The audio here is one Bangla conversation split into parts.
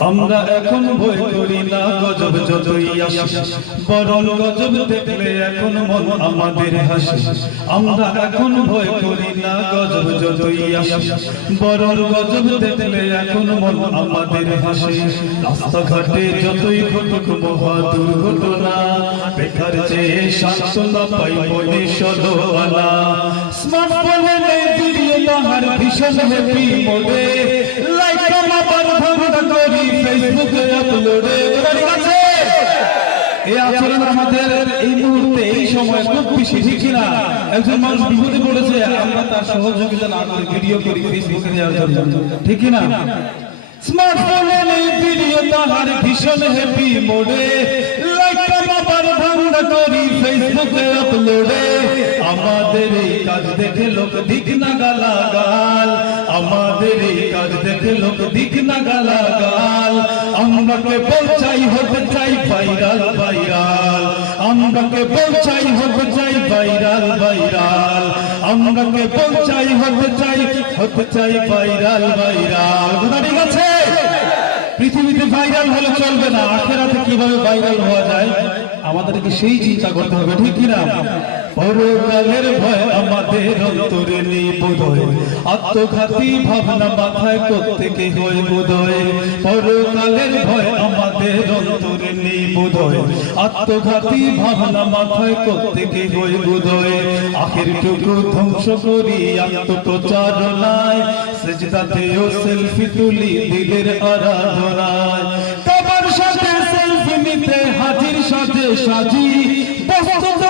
আমরা এখন ভয় করি না গজব যতই আসে, বরং গজব দেখলে এখন মন আমাদের হাসে। আমরা এখন ভয় করি না গজব যতই আসে, বরং গজব দেখলে এখন মন আমাদের হাসে। রাস্তাঘাটে যতই ঘটুক মহা দুর্ঘটনা, বেকার চেয়ে সান্ত্বনা পাই মনে ষোলো আনা। স্মার্টফোনে নেই ভিডিও তাহার ভীষণ হ্যাপি মোডে, লাইক আমার ভাঙা করি ফেসবুকে আপলোডে। এই আচরণ আমাদের এই মুহূর্তে এই সময় খুব বেশি, ঠিক না? একজন মানুষ বিপদে পড়েছে, আমরা তার সহযোগিতা না করে ভিডিও করি ফেসবুকে দেওয়ার জন্য, ঠিক না? স্মার্টফোনে নেই ভিডিও তাহার ভীষণ হ্যাপি মোডে, লাইক আমার ভাঙা করি ফেসবুকে আপলোডে। আমাদের এই কাজ দেখে লোক দিক না গালাগাল, আমাদের এই কাজ দেখে লোক দিক না গালাগাল। আমরা কেবল চাই হতে চাই ভাইরাল ভাইরাল, আমরা কেবল চাই হতে চাই ভাইরাল ভাইরাল, আমরা কেবল চাই হতে চাই ভাইরাল ভাইরাল। ঠিক আছে? পৃথিবীতে ভাইরাল হলে চলবে না, আখেরাতে কিভাবে ভাইরাল হওয়া যায় আমাদেরকে সেই চিন্তা করতে হবে, ঠিক কিনা? পরকালের ভয় আমাদের অন্তরে নেই বোধহয়, আত্মঘাতী ভাবনা মাথায় প্রত্যেকে হয় বোধহয়। পরকালের ভয় আমাদের অন্তরে নেই বোধহয়, আত্মঘাতী ভাবনা মাথায় প্রত্যেকে হয় বোধহয়। আখেরটুকু ধ্বংস করি আত্মপ্রচারণায়, সেজদাতেও সেলফি তুলি দিলের আরাধনায়। কাবার সাথে সেলফি নিতে হাজির সাজে সাজি, বস্তুত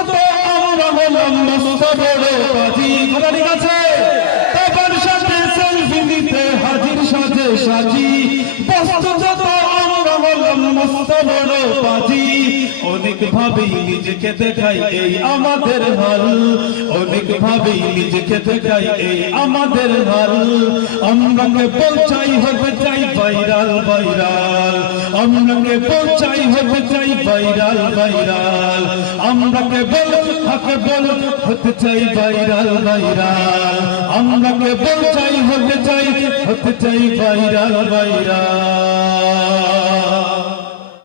আমরা হলাম মস্ত বড় কাজী। ঠিক আছে? কাবার সাথে সেলফি নিতে হাজির সাজে সাজি, বস্তুত আমরা হলাম মস্ত বড় কাজী। অনেক ভাবেই নিজেকে দেখাই এই আমাদের হাল, অনেক ভাবেই নিজেকে দেখাই এই আমাদের হাল। আমরা কেবল চাই হতে চাই ভাইরাল ভাইরাল, আমরা কেবল চাই হতে চাই ভাইরাল ভাইরাল, আমরা কেবল হতে চাই ভাইরাল ভাইরাল, আমরা কেবল চাই হতে চাই ভাইরাল ভাইরাল।